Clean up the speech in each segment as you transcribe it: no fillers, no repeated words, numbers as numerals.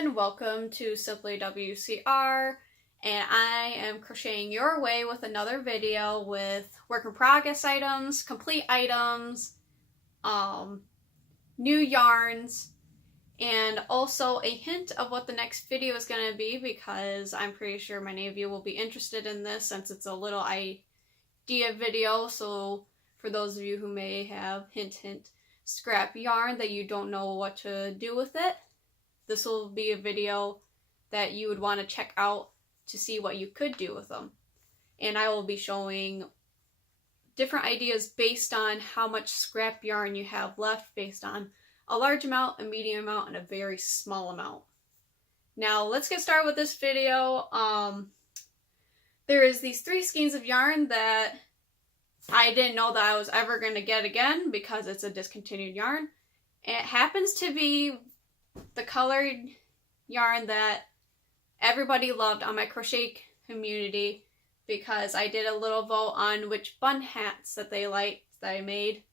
everyone, welcome to Simply WCR, and I am crocheting your way with another video with work in progress items, complete items, new yarns, and also a hint of what the next video is going to be, because I'm pretty sure many of you will be interested in this since it's a little idea video. So for those of you who may have hint scrap yarn that you don't know what to do with it, this will be a video that you would want to check out to see what you could do with them. And I will be showing different ideas based on how much scrap yarn you have left, based on a large amount, a medium amount, and a very small amount. Now let's get started with this video. There is these 3 skeins of yarn that I didn't know that I was ever going to get again because it's a discontinued yarn. And it happens to be the colored yarn that everybody loved on my crochet community, because I did a little vote on which bun hats that they liked that I made,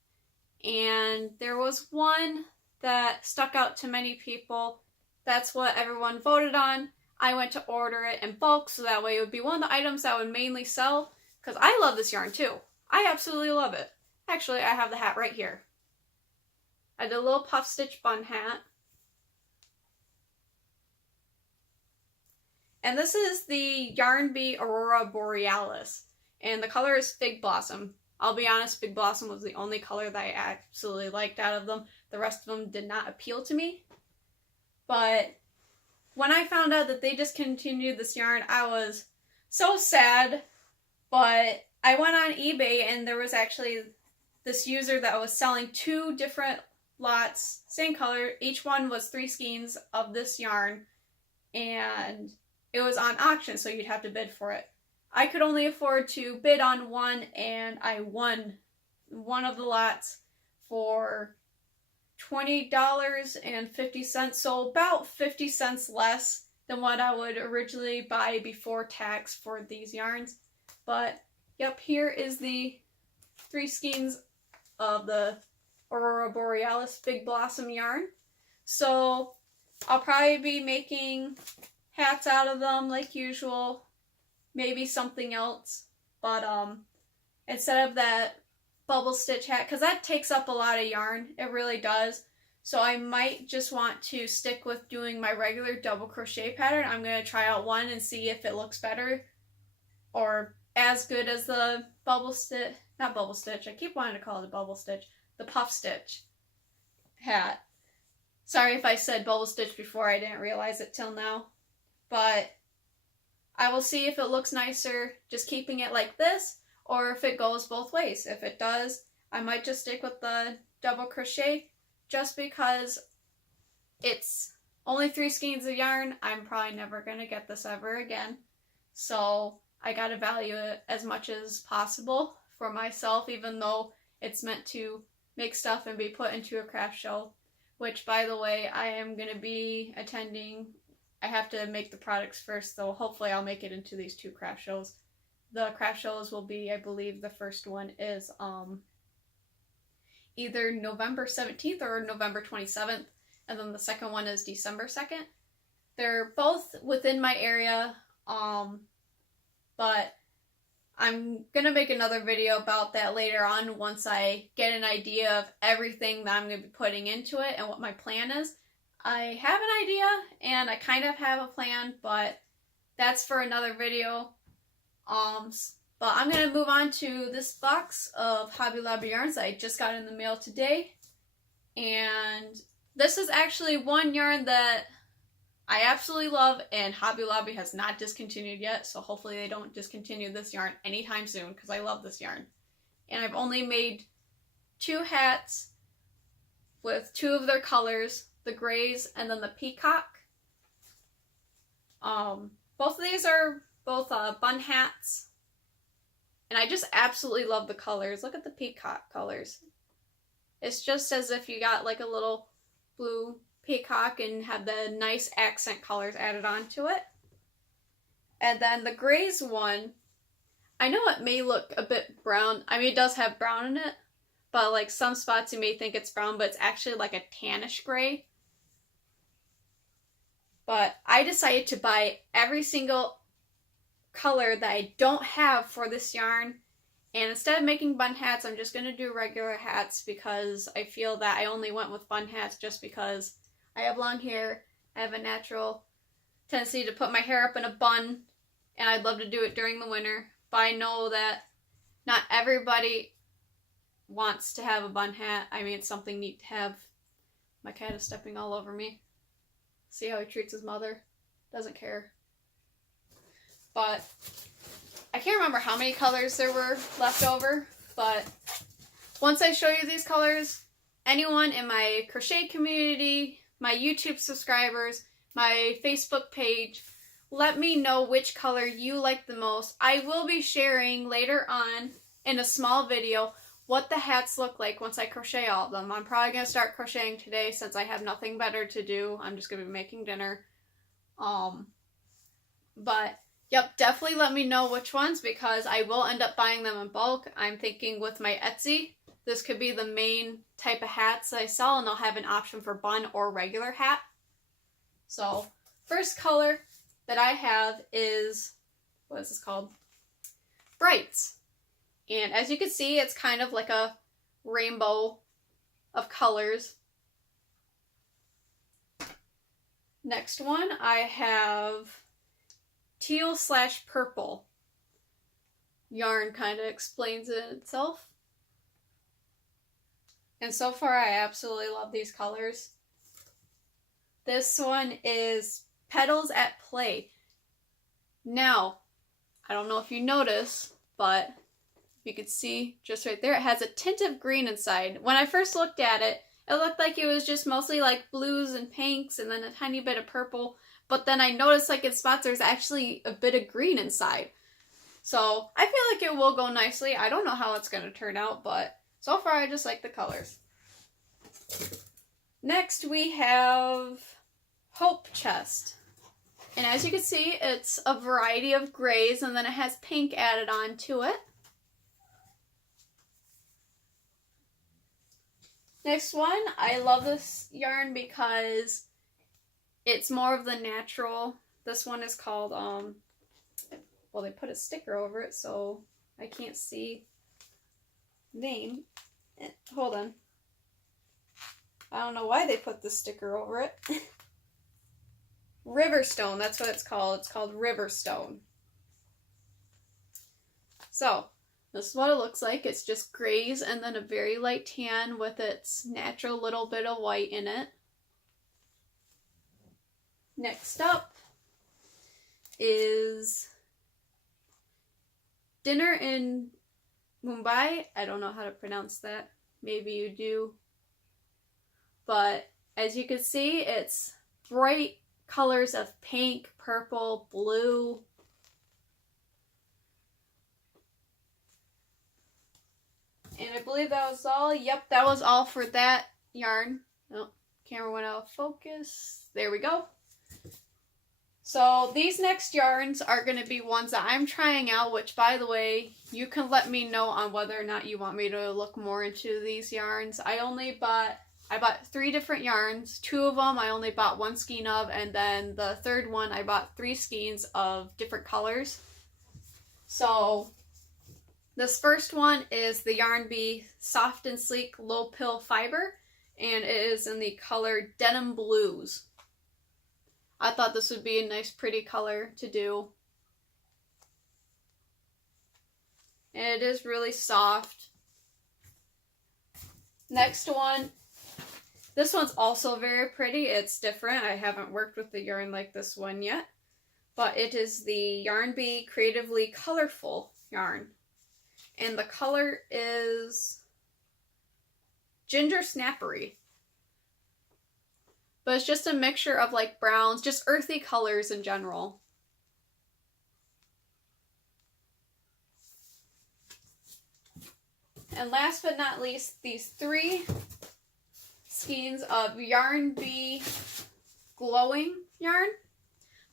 and there was one that stuck out to many people. That's what everyone voted on. I went to order it in bulk so that way it would be one of the items that I would mainly sell, because I love this yarn too. I absolutely love it. Actually, I have the hat right here. I did a little puff stitch bun hat. And this is the Yarn Bee Aurora Borealis, and the color is Fig Blossom. I'll be honest, Fig Blossom was the only color that I absolutely liked out of them. The rest of them did not appeal to me. But when I found out that they discontinued this yarn, I was so sad. But I went on eBay and there was actually this user that was selling 2 different lots, same color. Each one was 3 skeins of this yarn, and it was on auction, so you'd have to bid for it. I could only afford to bid on one, and I won one of the lots for $20.50, so about 50 cents less than what I would originally buy before tax for these yarns. But yep, here is the 3 skeins of the Aurora Borealis Fig Blossom yarn. So I'll probably be making hats out of them like usual, maybe something else, but instead of that bubble stitch hat, because that takes up a lot of yarn, it really does, so I might just want to stick with doing my regular double crochet pattern. I'm going to try out one and see if it looks better or as good as the bubble stitch, not bubble stitch, I keep wanting to call it a bubble stitch, the puff stitch hat. Sorry if I said bubble stitch before, I didn't realize it till now. But I will see if it looks nicer just keeping it like this, or if it goes both ways. If it does, I might just stick with the double crochet, just because it's only 3 skeins of yarn. I'm probably never going to get this ever again. So I got to value it as much as possible for myself, even though it's meant to make stuff and be put into a craft show, which, by the way, I am going to be attending. I have to make the products first, so hopefully I'll make it into these 2 craft shows. The craft shows will be, I believe the first one is either November 17th or November 27th, and then the second one is December 2nd. They're both within my area, but I'm gonna make another video about that later on once I get an idea of everything that I'm gonna be putting into it and what my plan is. I have an idea, and I kind of have a plan, but that's for another video. But I'm going to move on to this box of Hobby Lobby yarns that I just got in the mail today. And this is actually one yarn that I absolutely love, and Hobby Lobby has not discontinued yet, so hopefully they don't discontinue this yarn anytime soon, because I love this yarn. And I've only made 2 hats with 2 of their colors, the grays and then the peacock. Both of these are both bun hats, and I just absolutely love the colors. Look at the peacock colors. It's just as if you got like a little blue peacock and have the nice accent colors added onto it. And then the grays one, I know it may look a bit brown. I mean, it does have brown in it, but like some spots you may think it's brown, but it's actually like a tannish gray. But I decided to buy every single color that I don't have for this yarn. And instead of making bun hats, I'm just going to do regular hats because I feel that I only went with bun hats just because I have long hair. I have a natural tendency to put my hair up in a bun, and I'd love to do it during the winter. But I know that not everybody wants to have a bun hat. I mean, it's something neat to have. My cat is stepping all over me. See how he treats his mother? Doesn't care. But I can't remember how many colors there were left over, but once I show you these colors, anyone in my crochet community, my YouTube subscribers, my Facebook page, let me know which color you like the most. I will be sharing later on in a small video what the hats look like once I crochet all of them. I'm probably going to start crocheting today since I have nothing better to do. I'm just going to be making dinner. But yep, definitely let me know which ones because I will end up buying them in bulk. I'm thinking with my Etsy, this could be the main type of hats that I sell, and I'll have an option for bun or regular hat. So, first color that I have is, what is this called? Brights. And as you can see, it's kind of like a rainbow of colors. Next one, I have teal/purple. Yarn kind of explains it itself. And so far, I absolutely love these colors. This one is Petals at Play. Now, I don't know if you notice, but you can see just right there, it has a tint of green inside. When I first looked at it, it looked like it was just mostly like blues and pinks and then a tiny bit of purple. But then I noticed like in spots there's actually a bit of green inside. So I feel like it will go nicely. I don't know how it's going to turn out, but so far I just like the colors. Next we have Hope Chest. And as you can see, it's a variety of grays and then it has pink added on to it. Next one, I love this yarn because it's more of the natural. This one is called, well, they put a sticker over it, so I can't see the name. Hold on. I don't know why they put the sticker over it. Riverstone, that's what it's called. It's called Riverstone. So, this is what it looks like. It's just grays and then a very light tan with its natural little bit of white in it. Next up is Dinner in Mumbai. I don't know how to pronounce that. Maybe you do. But as you can see, it's bright colors of pink, purple, blue. And I believe that was all. Yep, that was all for that yarn. Oh, camera went out of focus. There we go. So these next yarns are going to be ones that I'm trying out, which, by the way, you can let me know on whether or not you want me to look more into these yarns. I bought 3 different yarns. 2 of them I only bought 1 skein of, and then the third one I bought 3 skeins of different colors. So this first one is the Yarn Bee Soft and Sleek Low Pill Fiber, and it is in the color Denim Blues. I thought this would be a nice pretty color to do. And it is really soft. Next one. This one's also very pretty. It's different. I haven't worked with the yarn like this one yet. But it is the Yarn Bee Creatively Colorful yarn. And the color is Ginger Snappery. But it's just a mixture of like browns, just earthy colors in general. And last but not least, these 3 skeins of Yarn Bee Glowing yarn.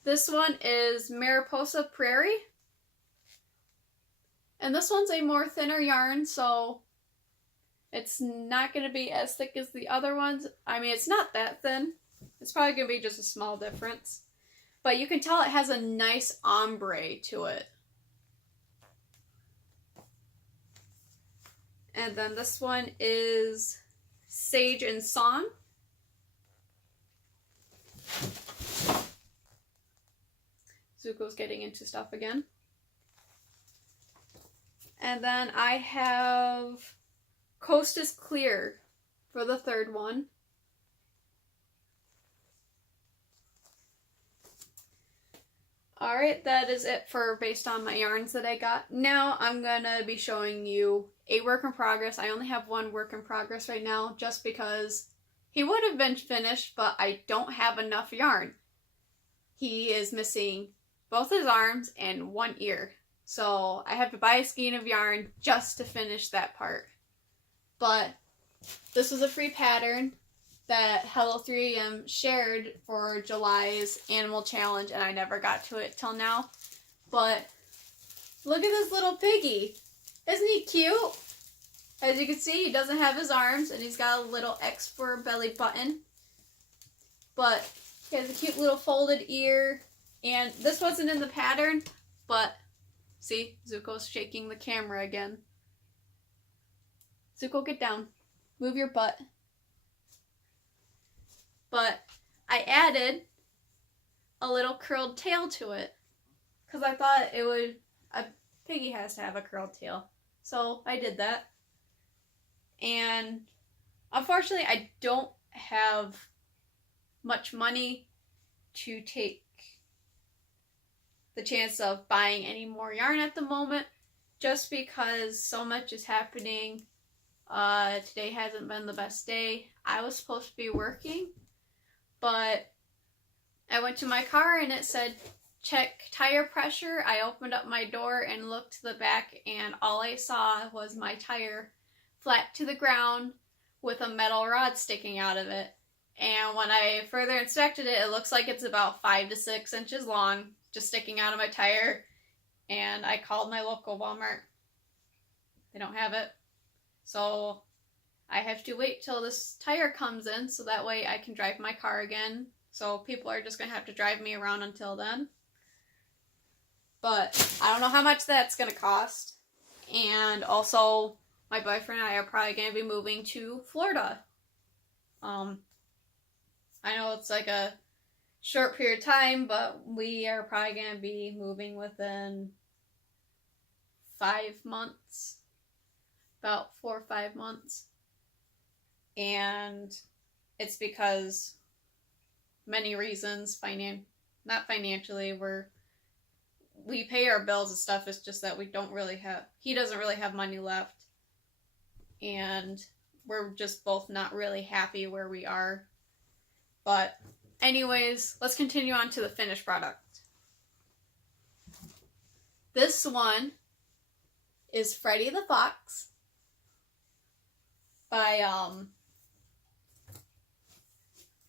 This one is Mariposa Prairie. And this one's a more thinner yarn, so it's not going to be as thick as the other ones. I mean, it's not that thin, It's probably going to be just a small difference. But you can tell it has a nice ombre to it. And then this one is Sage and Song. Zuko's getting into stuff again. And then I have Coast is Clear for the third one. Alright, that is it for based on my yarns that I got. Now I'm gonna be showing you a work in progress. I only have one work in progress right now just because he would have been finished, but I don't have enough yarn. He is missing both his arms and one ear. So I have to buy a skein of yarn just to finish that part. But this was a free pattern that Hello 3AM shared for July's Animal Challenge, and I never got to it till now. But look at this little piggy. Isn't he cute? As you can see, he doesn't have his arms, and he's got a little X for belly button. But he has a cute little folded ear, and this wasn't in the pattern, but see, Zuko's shaking the camera again. Zuko, get down. Move your butt. But I added a little curled tail to it because I thought it would, a piggy has to have a curled tail. So I did that. And unfortunately, I don't have much money to take the chance of buying any more yarn at the moment, just because so much is happening. Today hasn't been the best day. I was supposed to be working, but I went to my car and it said check tire pressure. I opened up my door and looked to the back, and all I saw was my tire flat to the ground with a metal rod sticking out of it. And when I further inspected it, it looks like it's about 5 to 6 inches long, just sticking out of my tire. And I called my local Walmart. They don't have it. So I have to wait till this tire comes in so that way I can drive my car again. So people are just going to have to drive me around until then. But I don't know how much that's going to cost. And also, my boyfriend and I are probably going to be moving to Florida. I know it's like a short period of time, but we are probably going to be moving within 5 months. About 4 or 5 months. And it's because many reasons, not financially, we pay our bills and stuff. It's just that he doesn't really have money left. And we're just both not really happy where we are. But anyways, let's continue on to the finished product. This one is Freddy the Fox by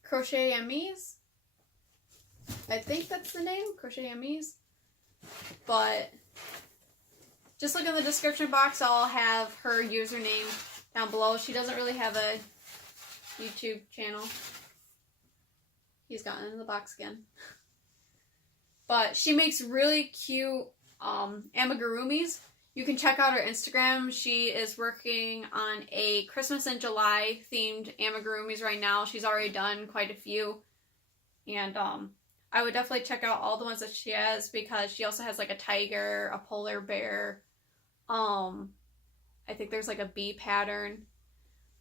Crocheting. I think that's the name, Crocheting. But just look in the description box. I'll have her username down below. She doesn't really have a YouTube channel. He's gotten in the box again. But she makes really cute amigurumis. You can check out her Instagram. She is working on a Christmas in July themed amigurumis right now. She's already done quite a few. And I would definitely check out all the ones that she has, because she also has like a tiger, a polar bear. I think there's like a bee pattern.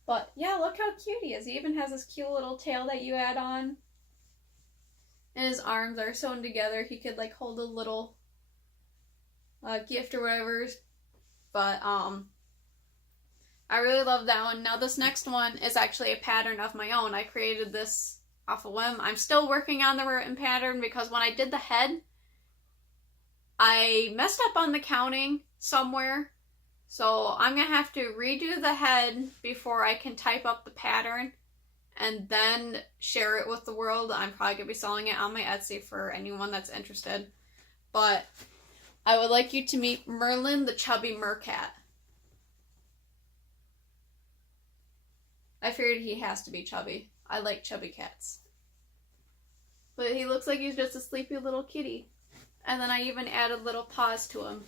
But yeah, look how cute he is. He even has this cute little tail that you add on. And his arms are sewn together. He could like hold a little gift or whatever. But I really love that one. Now this next one is actually a pattern of my own. I created this off a whim. I'm still working on the written pattern because when I did the head, I messed up on the counting somewhere. So I'm going to have to redo the head before I can type up the pattern and then share it with the world. I'm probably going to be selling it on my Etsy for anyone that's interested. But I would like you to meet Merlin, the chubby mercat. I figured he has to be chubby. I like chubby cats. But he looks like he's just a sleepy little kitty. And then I even added little paws to him.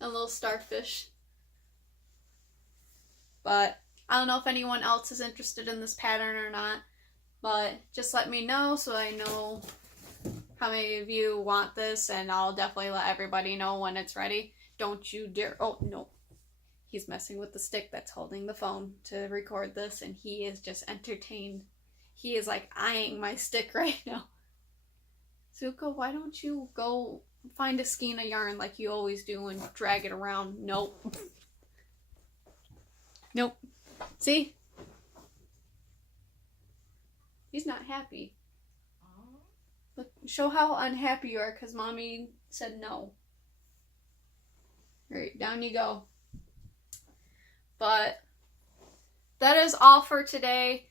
A little starfish. But I don't know if anyone else is interested in this pattern or not. But just let me know so I know how many of you want this, and I'll definitely let everybody know when it's ready. Don't you dare. Oh, no. He's messing with the stick that's holding the phone to record this, and he is just entertained. He is like eyeing my stick right now. Zuko, why don't you go find a skein of yarn like you always do and drag it around? Nope. Nope. See? He's not happy. Look, show how unhappy you are because Mommy said no. Alright, down you go. But that is all for today.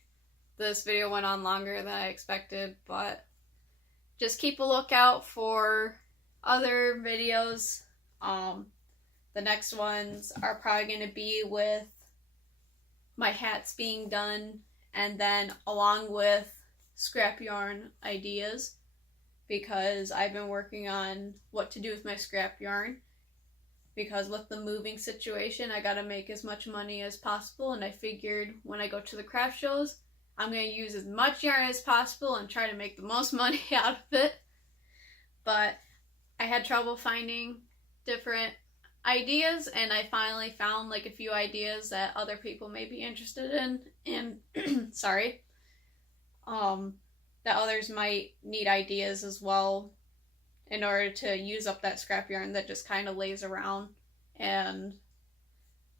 This video went on longer than I expected, but just keep a lookout for other videos. The next ones are probably going to be with my hats being done, and then along with scrap yarn ideas, because I've been working on what to do with my scrap yarn. Because with the moving situation, I gotta make as much money as possible, and I figured when I go to the craft shows, I'm gonna use as much yarn as possible and try to make the most money out of it. But I had trouble finding different ideas, and I finally found like a few ideas that other people may be interested in, and sorry, that others might need ideas as well in order to use up that scrap yarn that just kind of lays around. And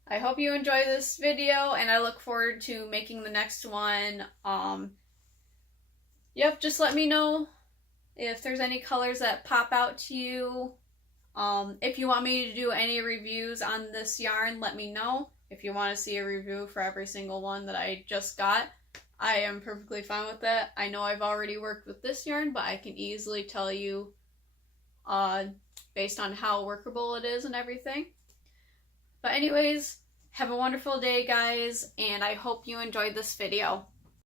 I hope you enjoy this video, and I look forward to making the next one. Yep, just let me know if there's any colors that pop out to you. If you want me to do any reviews on this yarn, let me know. If you want to see a review for every single one that I just got, I am perfectly fine with that. I know I've already worked with this yarn, but I can easily tell you based on how workable it is and everything. But anyways, have a wonderful day, guys, and I hope you enjoyed this video.